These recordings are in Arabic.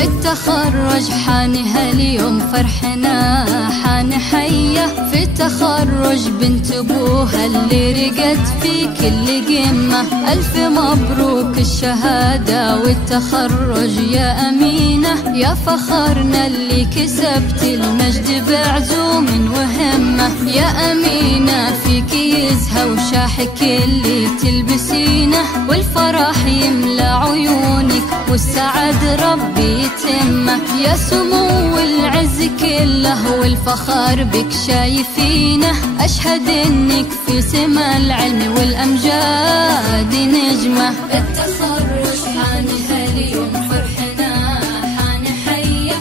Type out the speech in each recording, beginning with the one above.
التخرج حان هاليوم فرحنا حان حيه في التخرج بنت ابوها اللي رقت في كل قمه. الف مبروك الشهاده والتخرج يا امينه، يا فخرنا اللي كسبت المجد بعزوم وهمه. يا امينه فيك يزهى وشاحك اللي تلبسينه، والفرح يملى عيونك والسعد ربي يتمه. يا سمو العز كله والفخر بك شايفينه، أشهد إنك في سما العلم والأمجاد نجمة. التخرج حان هاليوم فرحنا حان حيه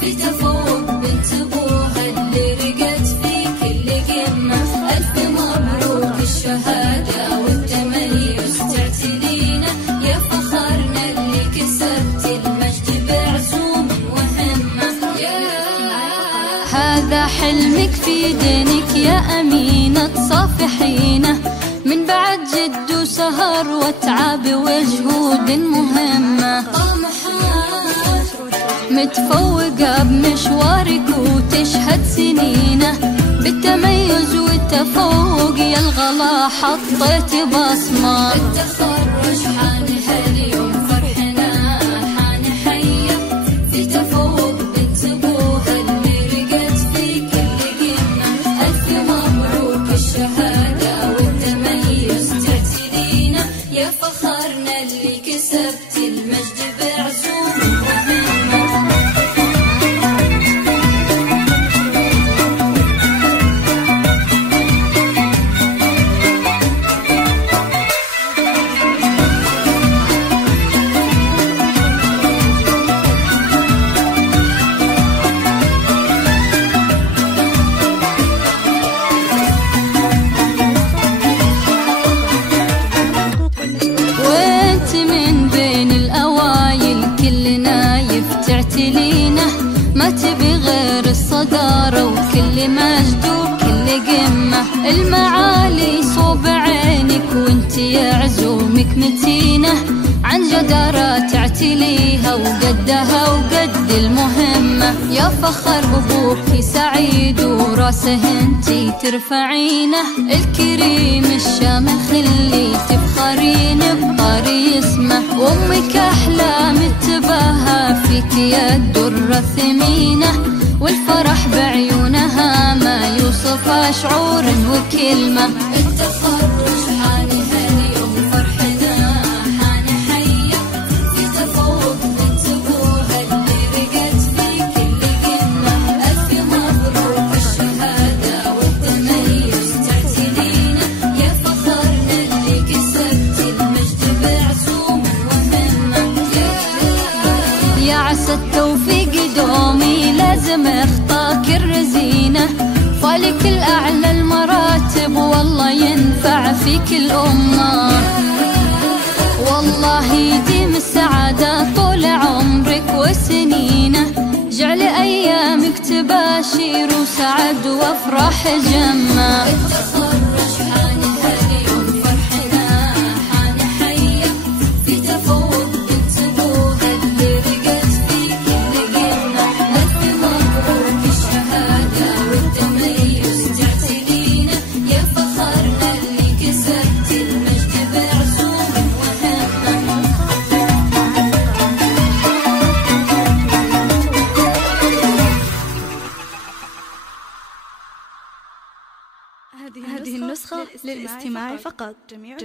في تفوق بنت أبوها اللي رقت في كل قمة. ألف مبروك الشهادة والتميز تعتلينا، يا فخرنا اللي كسبت المجد بعزوم وهمة. هذا حلمك في دينك يا أمينة تصافحينه، من بعد جد وسهر وتعب وجهود مهمة. متفوقة بمشوارك وتشهد سنينه، بالتميز والتفوق يا الغلا حطيت بصمة. التخرج حان هاليوم فرحنا حان حيه في تفوق بنت ابوها اللي رقت في كل قمة. ألف مبروك الشهادة والتميز تعتلينا، يا فخرنا اللي كسبت المجد بعزوم وهمة. ما تبي غير الصدارة وكل مجد وكل قمة. المعالي صوب عينك وانت يا عزومك متينة، عن جدارة تعتليها وقدها وقد المهمة. يا فخر ابوك سعيد وراسه انتي ترفعينه، الكريم الشامخ اللي تفخرين بطاري اسمه. وامك احلام التباهى فيك يا الدرة الثمينة، والفرح بعيونها ما يوصف شعور وكلمة. التخرج حان هاليوم فرحنا حان حيه في تفوق بنت ابوها اللي رقت في كل قمة. ألف مبروك الشهادة والتميز تعتلينا، يا فخرنا اللي كسبت المجد بعزوم وهمة. يا عسى التوفيق دومي لازم اخطاك الرزينة، فالك الأعلى المراتب والله ينفع فيك الأمة. والله يديم السعادة طول عمرك وسنينه، جعل أيامك تباشير وسعد وأفراح جمة. التخرج حان هاليوم فرحنا حان حيه في تفوق بنت أبوها اللي رقت في كل قمة. ألف مبروك الشهادة والتميز تعتلينا، يا فخرنا اللي كسبت المجد بعزوم وهمة. هذه النسخة للاستماع فقط. جميع